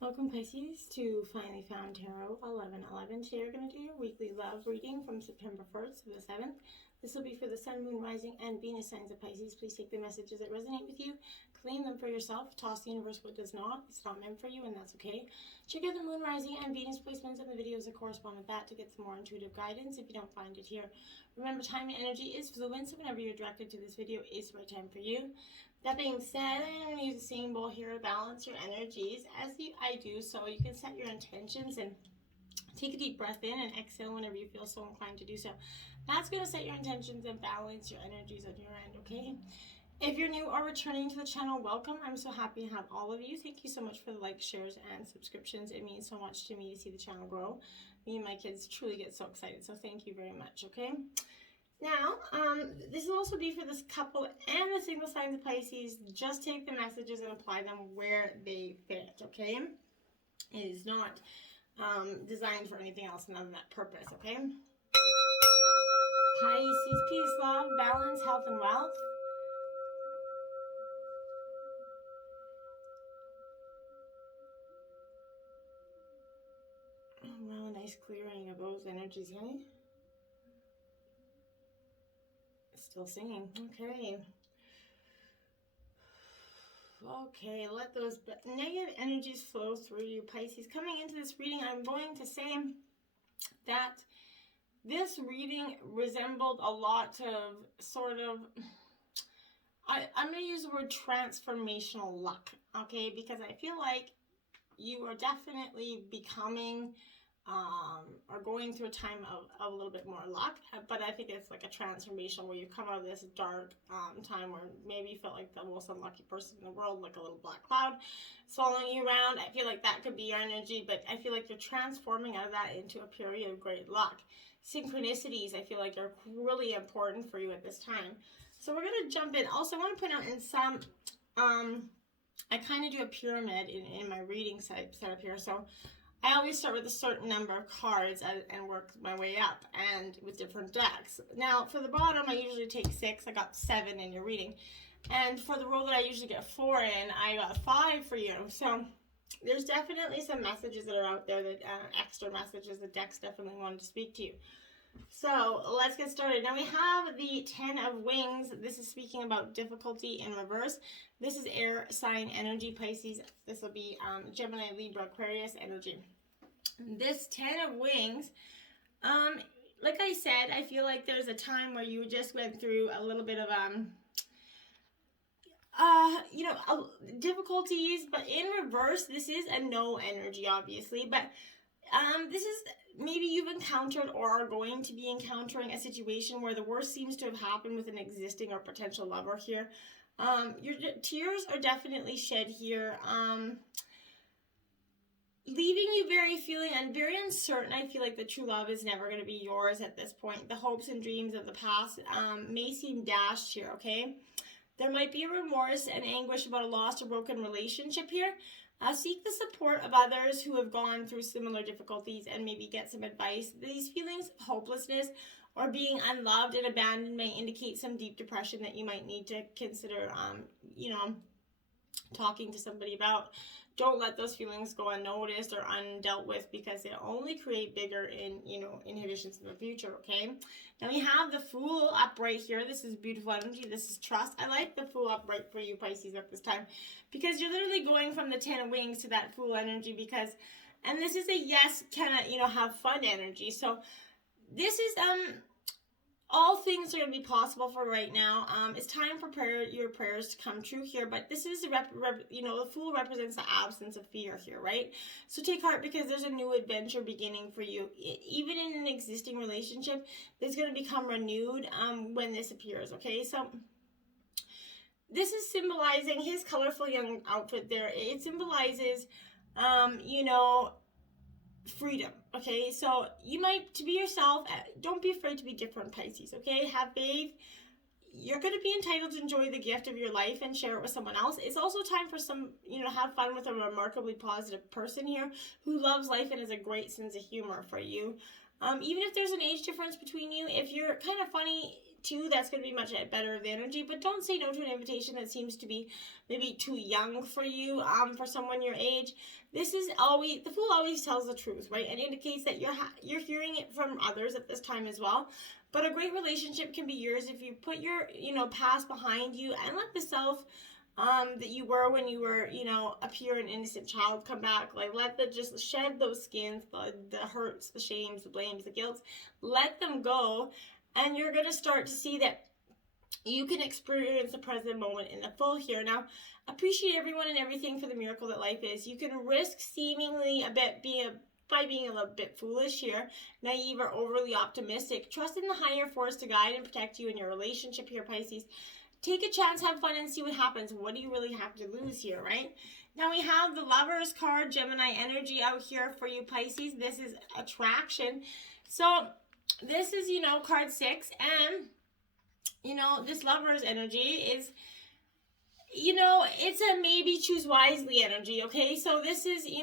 Welcome Pisces to Finally Found Tarot 1111. Today we're going to do your weekly love reading from September 1st to the 7th. This will be for the Sun, Moon, Rising, and Venus signs of Pisces. Please take the messages that resonate with you, claim them for yourself, toss the universe what does not. It's not meant for you, and that's okay. Check out the Moon, Rising, and Venus placements in the videos that correspond with that to get some more intuitive guidance if you don't find it here. Remember, time and energy is fluid, so whenever you're directed to this video, it's the right time for you. That being said, I'm going to use the same bowl here to balance your energies as I do, so you can set your intentions and take a deep breath in and exhale whenever you feel so inclined to do so. That's going to set your intentions and balance your energies on your end, okay? If you're new or returning to the channel, welcome. I'm so happy to have all of you. Thank you so much for the likes, shares, and subscriptions. It means so much to me to see the channel grow. Me and my kids truly get so excited, so thank you very much, okay? Now, this will also be for this couple and the single signs of Pisces. Just take the messages and apply them where they fit, okay? It is not designed for anything else other than that purpose, okay? Pisces, peace, love, balance, health, and wealth. Oh, wow, nice clearing of those energies, hey? Still singing. Okay, let those negative energies flow through you, Pisces. Coming into this reading, I'm going to say that this reading resembled a lot of sort of, I'm going to use the word transformational luck, okay? Because I feel like you are definitely becoming or going through a time of a little bit more luck, but I think it's like a transformation where you come out of this dark time where maybe you felt like the most unlucky person in the world, like a little black cloud following you around. I feel like that could be your energy, but I feel like you're transforming out of that into a period of great luck. Synchronicities, I feel like, are really important for you at this time. So we're going to jump in. Also, I want to point out in some, I kind of do a pyramid in my reading setup here. So I always start with a certain number of cards and work my way up, and with different decks. Now, for the bottom, I usually take 6. I got 7 in your reading. And for the roll that I usually get 4 in, I got 5 for you. So there's definitely some messages that are out there, that extra messages the decks definitely wanted to speak to you. So let's get started. Now we have the 10 of Wings. This is speaking about difficulty in reverse. This is air sign energy, Pisces. This will be Gemini, Libra, Aquarius energy. This 10 of Wings, like I said, I feel like there's a time where you just went through a little bit of difficulties, but in reverse, this is a no energy, obviously, but this is maybe you've encountered or are going to be encountering a situation where the worst seems to have happened with an existing or potential lover here. Your tears are definitely shed here, leaving you very uncertain. I feel like the true love is never going to be yours at this point. The hopes and dreams of the past may seem dashed here, okay? There might be a remorse and anguish about a lost or broken relationship here. Seek the support of others who have gone through similar difficulties and maybe get some advice. These feelings of hopelessness or being unloved and abandoned may indicate some deep depression that you might need to consider, talking to somebody about. Don't let those feelings go unnoticed or undealt with, because they only create bigger inhibitions in the future, okay? Now we have the Fool upright here. This is beautiful energy. This is trust. I like the Fool upright for you, Pisces, at this time, because you're literally going from the 10 of Wings to that Fool energy, and this is a yes, kind of, have fun energy. So this is, all things are going to be possible for right now. It's time for your prayers to come true here. But this is, the Fool represents the absence of fear here, right? So take heart, because there's a new adventure beginning for you. Even in an existing relationship, it's going to become renewed when this appears, okay? So this is symbolizing his colorful young outfit there. It symbolizes, freedom, okay? So you might, to be yourself, don't be afraid to be different, Pisces, okay? Have faith. You're going to be entitled to enjoy the gift of your life and share it with someone else. It's also time for some, have fun with a remarkably positive person here who loves life and has a great sense of humor for you. Even if there's an age difference between you, if you're kind of funny too, that's going to be much better of the energy. But don't say no to an invitation that seems to be maybe too young for you, for someone your age. This is always, the Fool always tells the truth, right? And indicates that you're hearing it from others at this time as well. But a great relationship can be yours if you put your, past behind you and let the self that you were when you were, a pure and innocent child come back. Like, just shed those skins, the hurts, the shames, the blames, the guilt. Let them go, and you're going to start to see that you can experience the present moment in the full here. Now, appreciate everyone and everything for the miracle that life is. You can risk seemingly by being a little bit foolish here, naive, or overly optimistic. Trust in the higher force to guide and protect you in your relationship here, Pisces. Take a chance, have fun, and see what happens. What do you really have to lose here, right? Now we have the Lovers card, Gemini energy out here for you, Pisces. This is attraction. So this is, card 6. And, this Lovers energy is, it's a maybe choose wisely energy, okay? So this is, get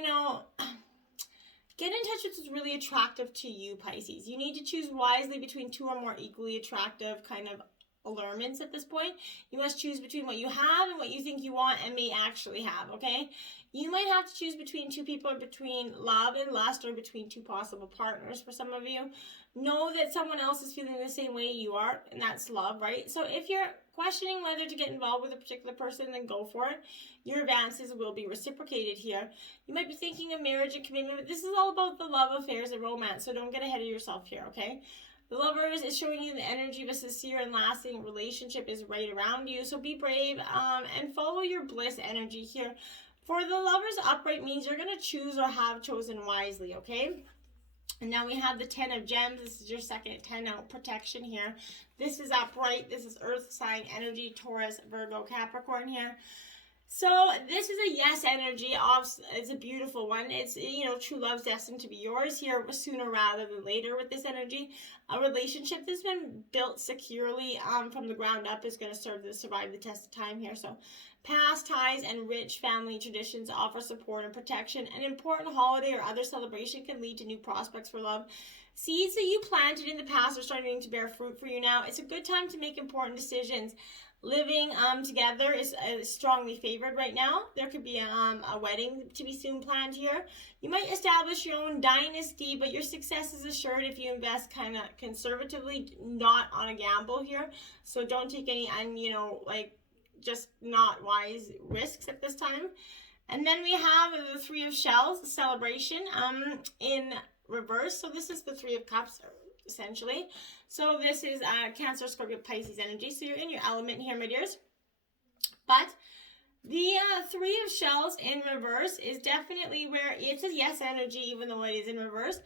in touch with what's really attractive to you, Pisces. You need to choose wisely between two or more equally attractive kind of allurements at this point. You must choose between what you have and what you think you want and may actually have, okay? You might have to choose between two people, or between love and lust, or between two possible partners for some of you. Know that someone else is feeling the same way you are, and that's love, right? So if you're questioning whether to get involved with a particular person, then go for it. Your advances will be reciprocated here. You might be thinking of marriage and commitment, but this is all about the love affairs and romance, so don't get ahead of yourself here, okay? The Lovers is showing you the energy of a sincere and lasting relationship is right around you. So be brave and follow your bliss energy here. For the Lovers, upright means you're going to choose or have chosen wisely, okay? And now we have the 10 of Gems. This is your second 10 out protection here. This is upright. This is earth sign energy, Taurus, Virgo, Capricorn here. So this is a yes energy. It's a beautiful one. It's, true love's destined to be yours here sooner rather than later with this energy. A relationship that's been built securely from the ground up is going to serve to survive the test of time here. So past ties and rich family traditions offer support and protection. An important holiday or other celebration can lead to new prospects for love. Seeds that you planted in the past are starting to bear fruit for you now. It's a good time to make important decisions. Living together is strongly favored right now. There could be a wedding to be soon planned here. You might establish your own dynasty, but your success is assured if you invest kind of conservatively, not on a gamble here. So don't take any, just not wise risks at this time. And then we have the Three of Shells, celebration, in reverse. So this is the Three of Cups, essentially. So this is Cancer, Scorpio, Pisces energy. So you're in your element here, my dears. But the Three of Shells in reverse is definitely where it's a yes energy, even though it is in reverse.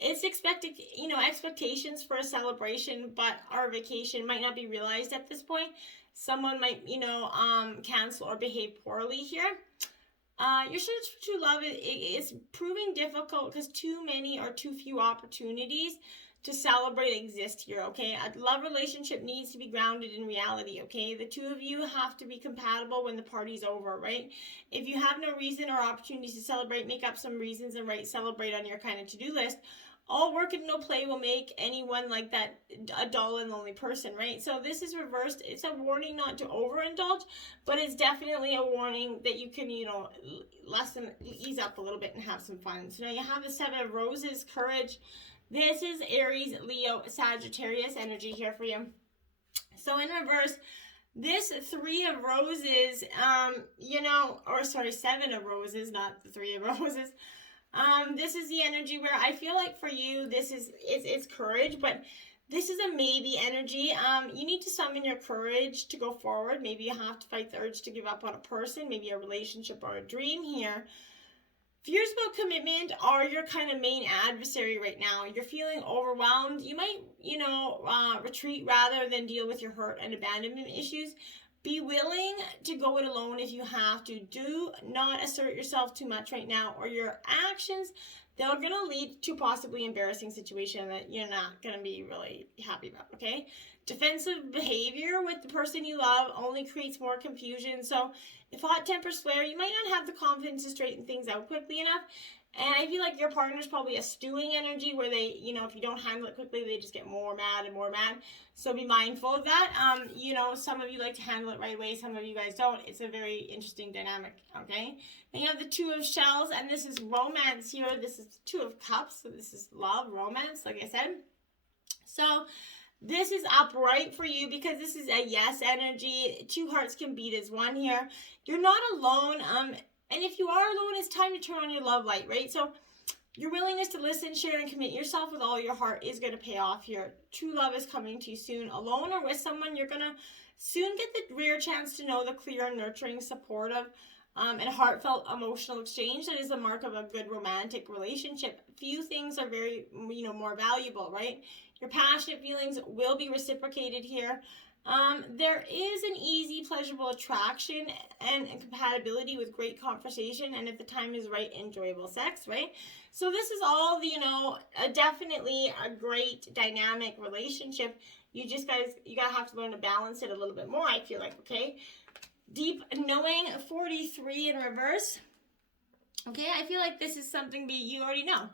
It's expectations for a celebration, but our vacation might not be realized at this point. Someone might, cancel or behave poorly here. Your search for true love is proving difficult because too many or too few opportunities to celebrate exist here, okay? A love relationship needs to be grounded in reality, okay? The two of you have to be compatible when the party's over, right? If you have no reason or opportunities to celebrate, make up some reasons and write celebrate on your kind of to-do list. All work and no play will make anyone like that a dull and lonely person, right? So this is reversed. It's a warning not to overindulge, but it's definitely a warning that you can, ease up a little bit and have some fun. So now you have the Seven of Roses, courage. This is Aries, Leo, Sagittarius energy here for you. So in reverse, this Three of Roses, Seven of Roses, not the Three of Roses. This is the energy where I feel like for you, it's courage, but this is a maybe energy. You need to summon your courage to go forward. Maybe you have to fight the urge to give up on a person, maybe a relationship or a dream here. Fears about commitment are your kind of main adversary right now. You're feeling overwhelmed. You might, retreat rather than deal with your hurt and abandonment issues. Be willing to go it alone if you have to. Do not assert yourself too much right now, or your actions they're going to lead to possibly embarrassing situation that you're not going to be really happy about, okay? Defensive behavior with the person you love only creates more confusion. So if hot tempers flare, you might not have the confidence to straighten things out quickly enough. And I feel like your partner's probably a stewing energy where they, you know, if you don't handle it quickly, they just get more mad and more mad. So be mindful of that. You know, some of you like to handle it right away. Some of you guys don't. It's a very interesting dynamic, okay? Then you have the Two of Shells, and this is romance here. This is Two of Cups, so this is love, romance, like I said. So this is upright for you because this is a yes energy. Two hearts can beat as one here. You're not alone. And if you are alone, it's time to turn on your love light, right? So your willingness to listen, share, and commit yourself with all your heart is going to pay off here. True love is coming to you soon. Alone or with someone, you're going to soon get the rare chance to know the clear, nurturing, supportive, and heartfelt emotional exchange that is the mark of a good romantic relationship. Few things are very, more valuable, right? Your passionate feelings will be reciprocated here. There is an easy, pleasurable attraction and compatibility with great conversation, and if the time is right, enjoyable sex, right? So this is all, definitely a great dynamic relationship. You gotta have to learn to balance it a little bit more, I feel like, okay? Deep knowing, 43 in reverse. Okay, I feel like this is something that you already know.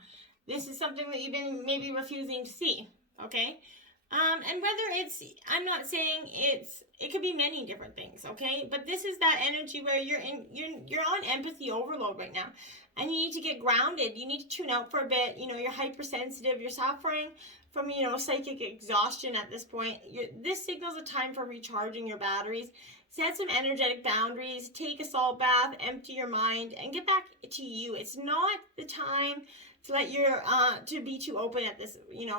This is something that you've been maybe refusing to see, okay? And whether it's, I'm not saying it could be many different things, okay? But this is that energy where you're on empathy overload right now, and you need to get grounded. You need to tune out for a bit. You're hypersensitive. You're suffering from, psychic exhaustion at this point. This signals a time for recharging your batteries. Set some energetic boundaries. Take a salt bath. Empty your mind, and get back to you. It's not the time to let your to be too open at this,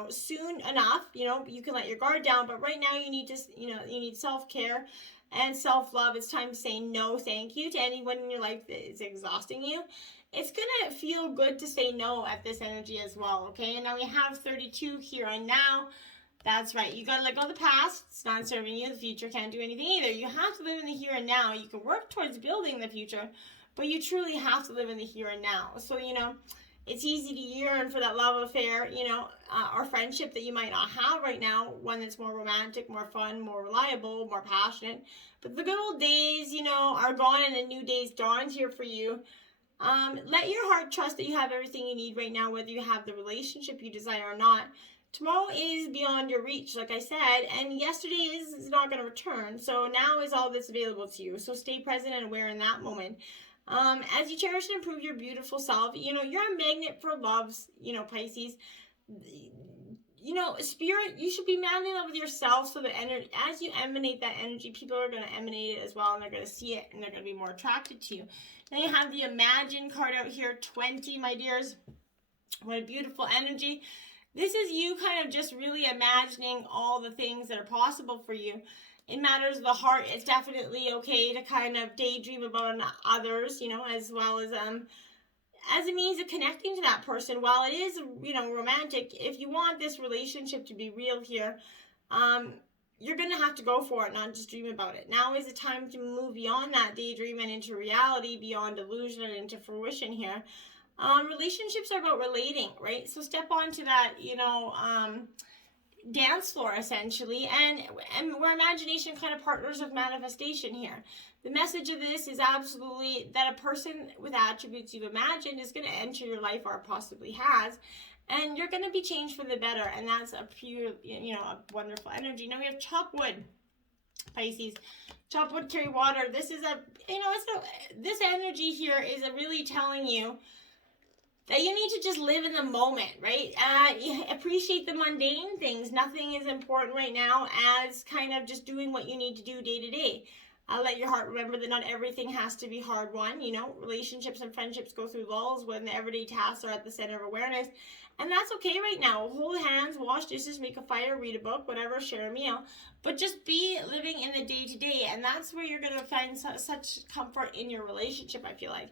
soon enough, you can let your guard down, but right now you need to, you need self-care and self-love. It's time to say no thank you to anyone in your life that is exhausting you. It's gonna feel good to say no at this energy as well, okay? And now we have 32 here and now. That's right, you gotta let go of the past. It's not serving you. The future can't do anything either. You have to live in the here and now. You can work towards building the future, but you truly have to live in the here and now. So, it's easy to yearn for that love affair, or friendship that you might not have right now, one that's more romantic, more fun, more reliable, more passionate. But the good old days, are gone, and a new day's dawned here for you. Let your heart trust that you have everything you need right now, whether you have the relationship you desire or not. Tomorrow is beyond your reach, like I said, and yesterday is not going to return. So now is all that's available to you. So stay present and aware in that moment. As you cherish and improve your beautiful self, you're a magnet for loves, Pisces. Spirit, you should be madly in love with yourself, so that as you emanate that energy, people are going to emanate it as well, and they're going to see it, and they're going to be more attracted to you. Then you have the Imagine card out here, 20, my dears. What a beautiful energy. This is you kind of just really imagining all the things that are possible for you. In matters of the heart, it's definitely okay to kind of daydream about others, as well as a means of connecting to that person. While it is, romantic, if you want this relationship to be real here, you're going to have to go for it, not just dream about it. Now is the time to move beyond that daydream and into reality, beyond illusion and into fruition here. Relationships are about relating, right? So step onto that, dance floor essentially, and where imagination kind of partners with manifestation here. The message of this is absolutely that a person with attributes you've imagined is going to enter your life, or possibly has, and you're going to be changed for the better, and that's a pure, a wonderful energy. Now we have chop wood, Pisces. Chop wood, carry water. This is this energy here is really telling you that you need to just live in the moment, right? Appreciate the mundane things. Nothing is important right now as kind of just doing what you need to do day to day. Let your heart remember that not everything has to be hard won. Relationships and friendships go through lulls when the everyday tasks are at the center of awareness. And that's okay right now. Hold hands, wash dishes, make a fire, read a book, whatever, share a meal. But just be living in the day to day. And that's where you're going to find such comfort in your relationship, I feel like.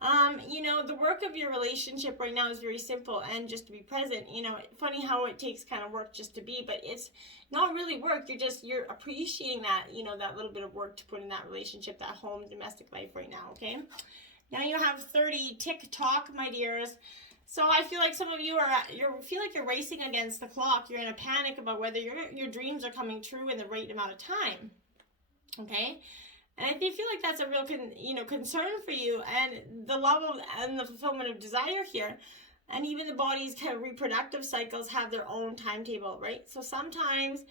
The work of your relationship right now is very simple, and just to be present. Funny how it takes kind of work just to be, but it's not really work. You're appreciating that, that little bit of work to put in that relationship, that home, domestic life right now, okay? Now you have 30, tick-tock, my dears. So I feel like some of you feel like you're racing against the clock. You're in a panic about whether your dreams are coming true in the right amount of time. Okay? And I feel like that's a real concern for you, and the love of, and the fulfillment of desire here. And even the body's kind of reproductive cycles have their own timetable, right? So sometimes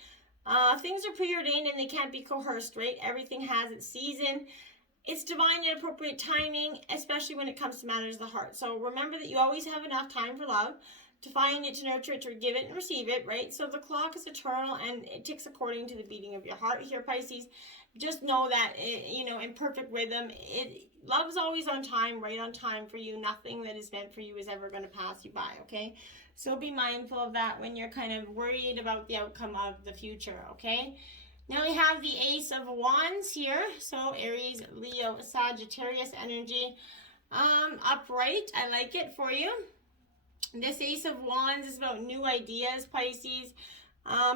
things are preordained and they can't be coerced, right? Everything has its season. It's divine and appropriate timing, especially when it comes to matters of the heart. So remember that you always have enough time for love, to find it, to nurture it, to give it and receive it, right? So the clock is eternal and it ticks according to the beating of your heart here, Pisces. Just know that, in perfect rhythm, love's always on time, right on time for you. Nothing that is meant for you is ever going to pass you by, okay? So be mindful of that when you're kind of worried about the outcome of the future, okay? Now we have the Ace of Wands here. So Aries, Leo, Sagittarius energy. Upright, I like it for you. This Ace of Wands is about new ideas, Pisces.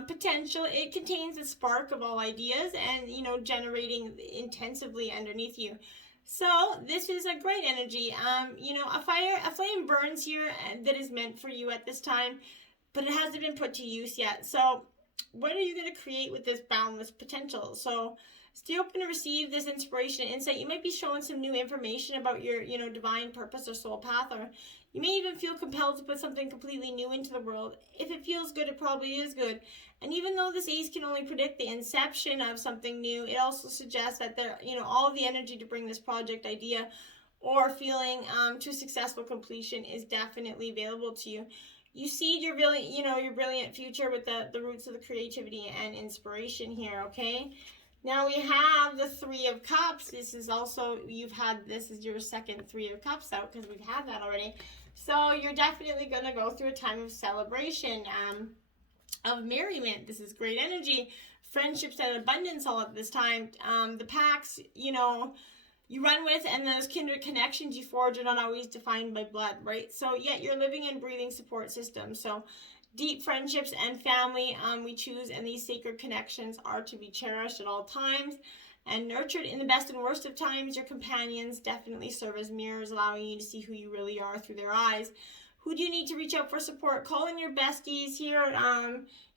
Potential. It contains the spark of all ideas and, generating intensively underneath you. So this is a great energy. A flame burns here that is meant for you at this time, but it hasn't been put to use yet. So what are you going to create with this boundless potential? So stay open to receive this inspiration and insight. You might be shown some new information about your, divine purpose or soul path, or you may even feel compelled to put something completely new into the world. If it feels good, it probably is good. And even though this ace can only predict the inception of something new, it also suggests that all of the energy to bring this project idea or feeling to successful completion is definitely available to you. You see your brilliant future with the roots of the creativity and inspiration here, okay? Now we have the Three of Cups. This is your second Three of Cups out, because we've had that already. So you're definitely going to go through a time of celebration, of merriment. This is great energy. Friendships and abundance all at this time. The pacts, you run with, and those kindred connections you forge are not always defined by blood, right? So yet you're living and breathing support system. So deep friendships and family we choose, and these sacred connections are to be cherished at all times and nurtured. In the best and worst of times, your companions definitely serve as mirrors, allowing you to see who you really are through their eyes. Who do you need to reach out for support? Call in your besties here,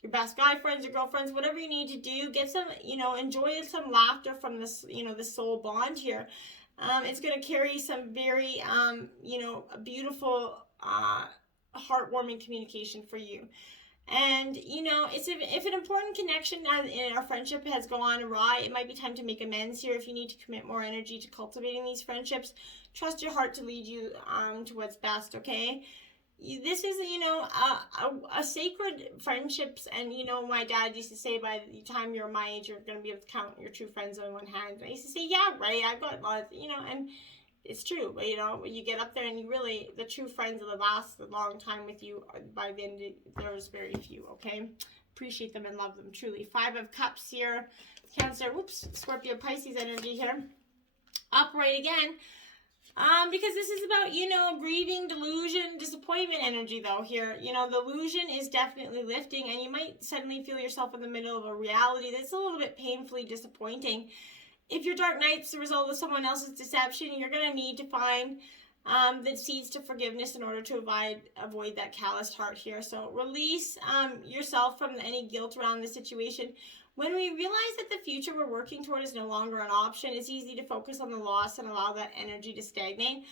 your best guy friends, your girlfriends, whatever you need to do. Get some, enjoy some laughter from this, the soul bond here. It's going to carry some very, beautiful, heartwarming communication for you. And, if an important connection in our friendship has gone awry, it might be time to make amends here. If you need to commit more energy to cultivating these friendships, trust your heart to lead you to what's best, okay? This is, a sacred friendships. And, my dad used to say, by the time you're my age, you're going to be able to count your true friends on one hand. And I used to say, yeah, right, I've got lots, and it's true. But, when you get up there and the true friends that last a long time with you, by the end, there's very few, okay? Appreciate them and love them, truly. Five of Cups here. Cancer, Scorpio, Pisces energy here. Upright again. Because this is about, grieving, delusion, disappointment energy, though, here. The illusion is definitely lifting, and you might suddenly feel yourself in the middle of a reality that's a little bit painfully disappointing. If your dark night's the result of someone else's deception, you're going to need to find the seeds to forgiveness in order to avoid that calloused heart here. So release yourself from any guilt around the situation. When we realize that the future we're working toward is no longer an option, it's easy to focus on the loss and allow that energy to stagnate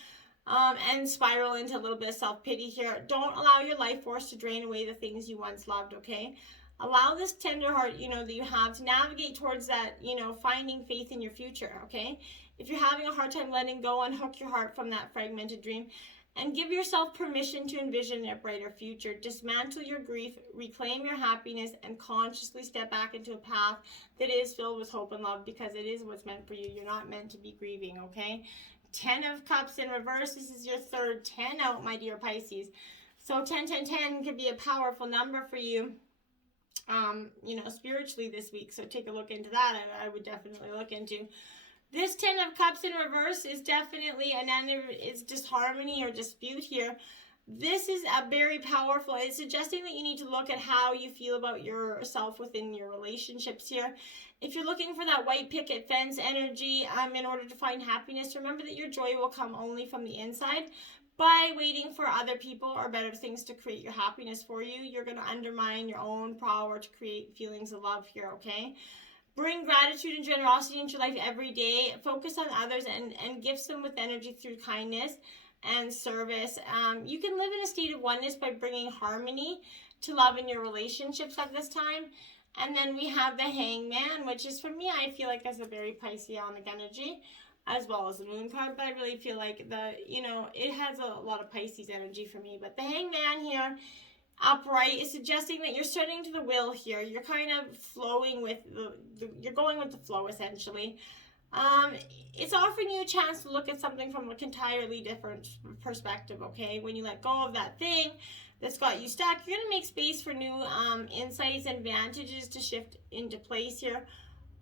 and spiral into a little bit of self-pity here. Don't allow your life force to drain away the things you once loved, okay? Allow this tender heart, that you have to navigate towards that, finding faith in your future, okay? If you're having a hard time letting go, unhook your heart from that fragmented dream and give yourself permission to envision a brighter future. Dismantle your grief, reclaim your happiness, and consciously step back into a path that is filled with hope and love, because it is what's meant for you. You're not meant to be grieving, okay? 10 of Cups in reverse. This is your third 10 out, my dear Pisces. So 10, 10, 10 could be a powerful number for you, spiritually this week. So take a look into that. I would definitely look into. This 10 of Cups in reverse is definitely it's disharmony or dispute here. This is a very powerful, it's suggesting that you need to look at how you feel about yourself within your relationships here. If you're looking for that white picket fence energy in order to find happiness, remember that your joy will come only from the inside. by waiting for other people or better things to create your happiness for you, you're going to undermine your own power to create feelings of love here, okay? Bring gratitude and generosity into your life every day. Focus on others and gifts them with energy through kindness and service. You can live in a state of oneness by bringing harmony to love in your relationships at this time. And then we have the Hangman, which is, for me, I feel like that's a very Pisceanic energy, as well as the Moon card, but I really feel like it has a lot of Pisces energy for me. But the Hangman here, upright, is suggesting that you're starting to the will here. You're kind of flowing with you're going with the flow, essentially. It's offering you a chance to look at something from an entirely different perspective, okay? When you let go of that thing that's got you stuck, you're going to make space for new insights and advantages to shift into place here.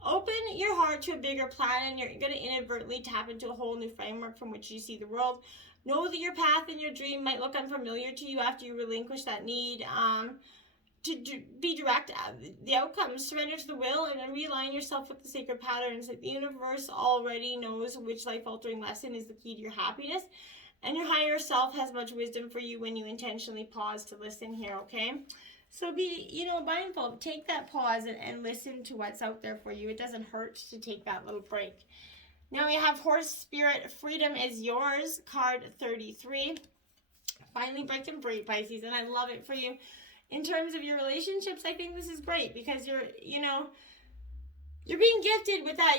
Open your heart to a bigger plan, and you're going to inadvertently tap into a whole new framework from which you see the world. Know that your path and your dream might look unfamiliar to you after you relinquish that need to be direct the outcomes. Surrender to the will and then realign yourself with the sacred patterns. That the universe already knows which life-altering lesson is the key to your happiness, and your higher self has much wisdom for you when you intentionally pause to listen here, okay? So be, mindful. Take that pause and listen to what's out there for you. It doesn't hurt to take that little break. Now we have Horse Spirit, Freedom is Yours, card 33. Finally breaking free, Pisces, and I love it for you. In terms of your relationships, I think this is great because you're being gifted with that,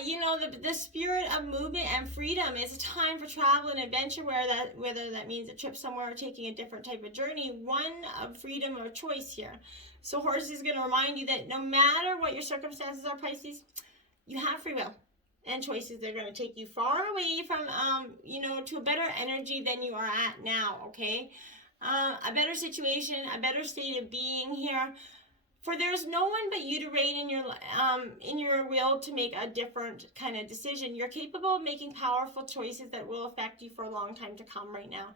the spirit of movement and freedom. Is a time for travel and adventure, whether that means a trip somewhere or taking a different type of journey, one of freedom or choice here. So Horse is going to remind you that no matter what your circumstances are, Pisces, you have free will and choices. They're going to take you far away from, to a better energy than you are at now, okay? A better situation, a better state of being here. For there's no one but you to reign in your will to make a different kind of decision. You're capable of making powerful choices that will affect you for a long time to come right now.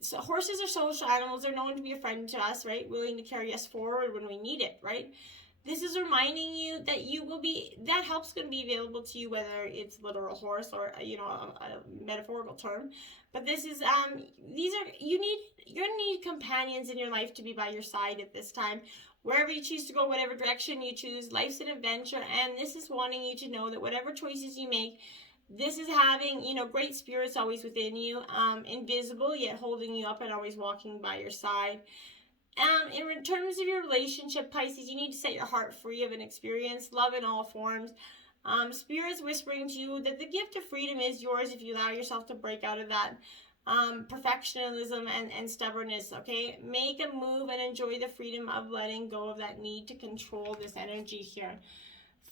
So horses are social animals. They're known to be a friend to us, right? Willing to carry us forward when we need it, right? This is reminding you that that help's going to be available to you, whether it's literal horse or, a metaphorical term. But this is, you're going to need companions in your life to be by your side at this time. Wherever you choose to go, whatever direction you choose, life's an adventure. And this is wanting you to know that whatever choices you make, this is having, great spirits always within you, invisible, yet holding you up and always walking by your side. In terms of your relationship, Pisces, you need to set your heart free of an experience, love in all forms. Spirit's whispering to you that the gift of freedom is yours if you allow yourself to break out of that perfectionism and stubbornness, okay? Make a move and enjoy the freedom of letting go of that need to control this energy here.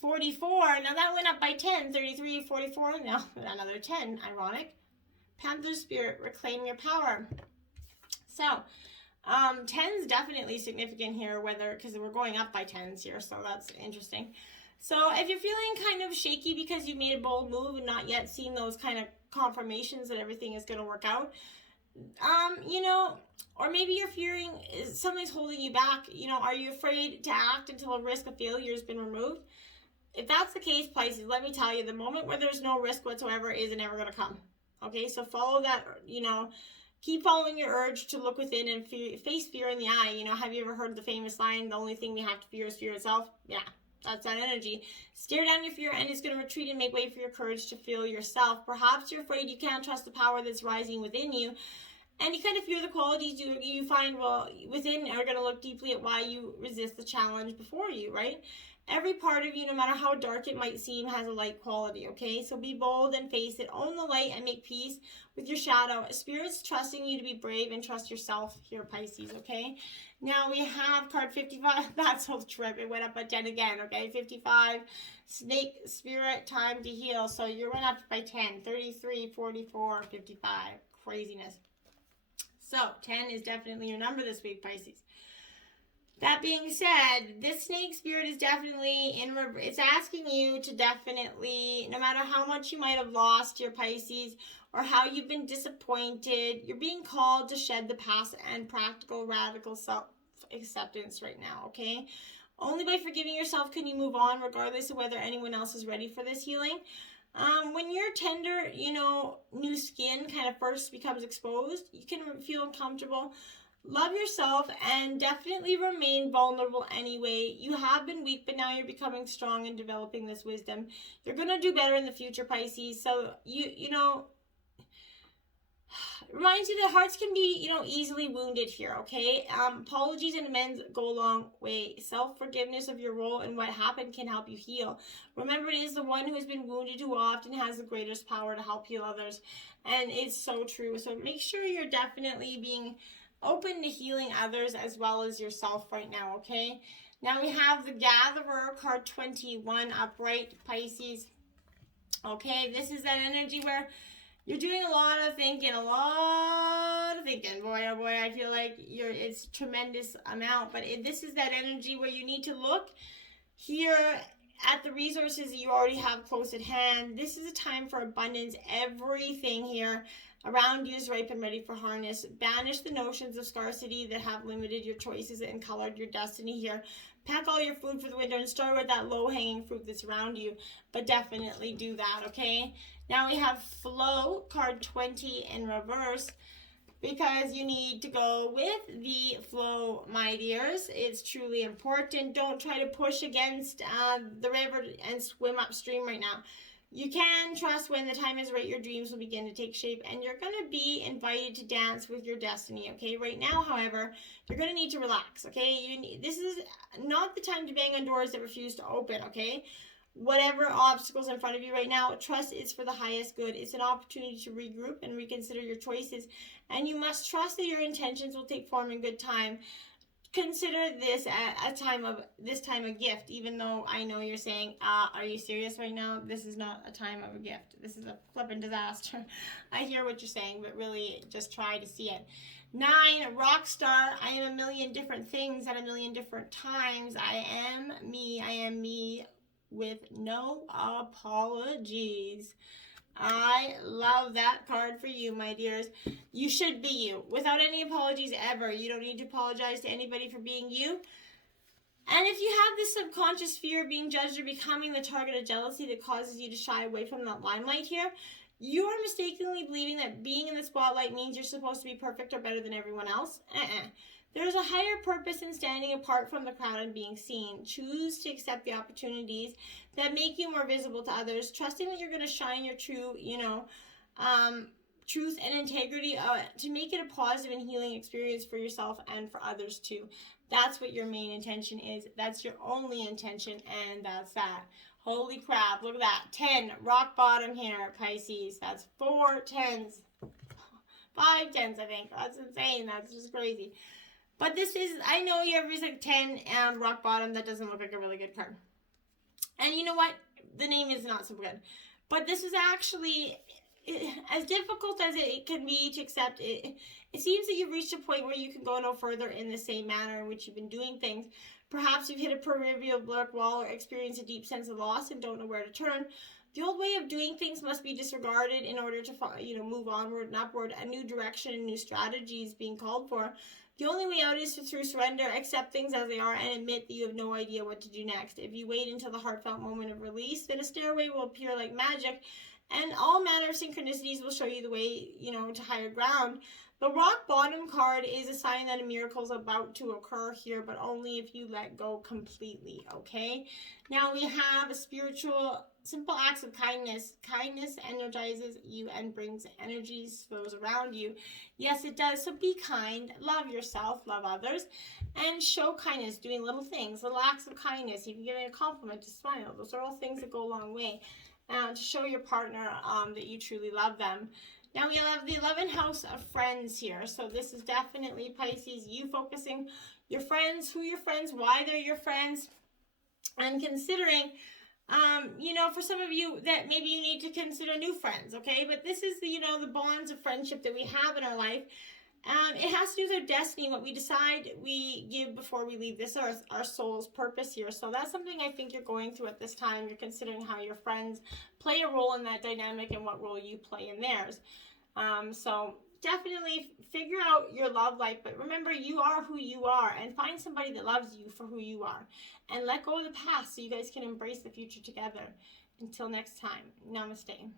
44, now that went up by 10, 33, 44, now another 10, ironic. Panther Spirit, reclaim your power. So, 10's definitely significant here, because we're going up by 10s here, so that's interesting. So if you're feeling kind of shaky because you made a bold move and not yet seen those kind of confirmations that everything is going to work out, or maybe you're fearing something's holding you back, are you afraid to act until a risk of failure has been removed? If that's the case, Pisces, let me tell you, the moment where there's no risk whatsoever is never going to come. Okay, so follow that, keep following your urge to look within and face fear in the eye. Have you ever heard the famous line, the only thing we have to fear is fear itself? Yeah, that's that energy. Stare down your fear and it's going to retreat and make way for your courage to feel yourself. Perhaps you're afraid you can't trust the power that's rising within you. And you kind of fear the qualities you find within are going to look deeply at why you resist the challenge before you, right? Every part of you, no matter how dark it might seem, has a light quality, okay? So be bold and face it. Own the light and make peace with your shadow. Spirit's trusting you to be brave and trust yourself here, Pisces, okay? Now we have card 55. That's a trip. It went up by 10 again, okay? 55, Snake Spirit, time to heal. So you went up by 10, 33, 44, 55. Craziness. So 10 is definitely your number this week, Pisces. That being said, this snake spirit is definitely it's asking you to definitely, no matter how much you might have lost your Pisces or how you've been disappointed, you're being called to shed the past and practical, radical self-acceptance right now, okay? Only by forgiving yourself can you move on, regardless of whether anyone else is ready for this healing. When you're tender, new skin kind of first becomes exposed, you can feel uncomfortable. Love yourself and definitely remain vulnerable anyway. You have been weak, but now you're becoming strong and developing this wisdom. You're going to do better in the future, Pisces. So, reminds you that hearts can be, easily wounded here, okay? Apologies and amends go a long way. Self-forgiveness of your role and what happened can help you heal. Remember, it is the one who has been wounded who often has the greatest power to help heal others. And it's so true. So make sure you're definitely being open to healing others as well as yourself right now, okay? Now we have the Gatherer, card 21, upright, Pisces. Okay, this is that energy where you're doing a lot of thinking. Boy, oh boy, I feel like it's a tremendous amount. But this is that energy where you need to look here at the resources that you already have close at hand. This is a time for abundance. Everything here around you is ripe and ready for harness. Banish the notions of scarcity that have limited your choices and colored your destiny here. Pack all your food for the winter and start with that low-hanging fruit that's around you. But definitely do that, okay? Now we have Flow, card 20 in reverse, because you need to go with the flow, my dears. It's truly important. Don't try to push against the river and swim upstream right now. You can trust when the time is right, your dreams will begin to take shape, and you're going to be invited to dance with your destiny, okay? Right now, however, you're going to need to relax, okay? This is not the time to bang on doors that refuse to open, okay? Whatever obstacles in front of you right now, trust it's for the highest good. It's an opportunity to regroup and reconsider your choices, and you must trust that your intentions will take form in good time. Consider this a time a gift, even though I know you're saying, are you serious right now? This is not a time of a gift. This is a flippin' disaster. I hear what you're saying, but really just try to see it. 9, rock star. I am a million different things at a million different times. I am me with no apologies. I love that card for you, my dears. You should be you, without any apologies ever. You don't need to apologize to anybody for being you. And if you have this subconscious fear of being judged or becoming the target of jealousy that causes you to shy away from that limelight here, you are mistakenly believing that being in the spotlight means you're supposed to be perfect or better than everyone else. There's a higher purpose in standing apart from the crowd and being seen. Choose to accept the opportunities that make you more visible to others, trusting that you're going to shine your true, truth and integrity to make it a positive and healing experience for yourself and for others too. That's what your main intention is. That's your only intention, and that's that. Holy crap, look at that. 10, rock bottom here, Pisces. That's 4 10s. 5 10s, I think. That's insane. That's just crazy. But this is, I know you have like 10 and rock bottom. That doesn't look like a really good card. And you know what? The name is not so good. But this is actually, as difficult as it can be to accept, it seems that you've reached a point where you can go no further in the same manner in which you've been doing things. Perhaps you've hit a proverbial brick wall or experienced a deep sense of loss and don't know where to turn. The old way of doing things must be disregarded in order to, move onward and upward. A new direction and new strategy is being called for. The only way out is through surrender, accept things as they are, and admit that you have no idea what to do next. If you wait until the heartfelt moment of release, then a stairway will appear like magic, and all manner of synchronicities will show you the way, to higher ground. The rock bottom card is a sign that a miracle is about to occur here, but only if you let go completely, okay? Now we have a spiritual, simple acts of kindness. Kindness energizes you and brings energies to those around you. Yes, it does. So be kind, love yourself, love others, and show kindness, doing little things, little acts of kindness. Even giving a compliment, to smile. Those are all things that go a long way. To show your partner that you truly love them. Now we have the 11th house of friends here. So this is definitely Pisces, you focusing your friends, who your friends, why they're your friends, and considering, for some of you that maybe you need to consider new friends, okay? But this is the bonds of friendship that we have in our life. It has to do with our destiny, what we decide we give before we leave this earth, our soul's purpose here. So that's something I think you're going through at this time. You're considering how your friends play a role in that dynamic and what role you play in theirs. So definitely figure out your love life, but remember, you are who you are, and find somebody that loves you for who you are, and let go of the past so you guys can embrace the future together. Until next time, namaste.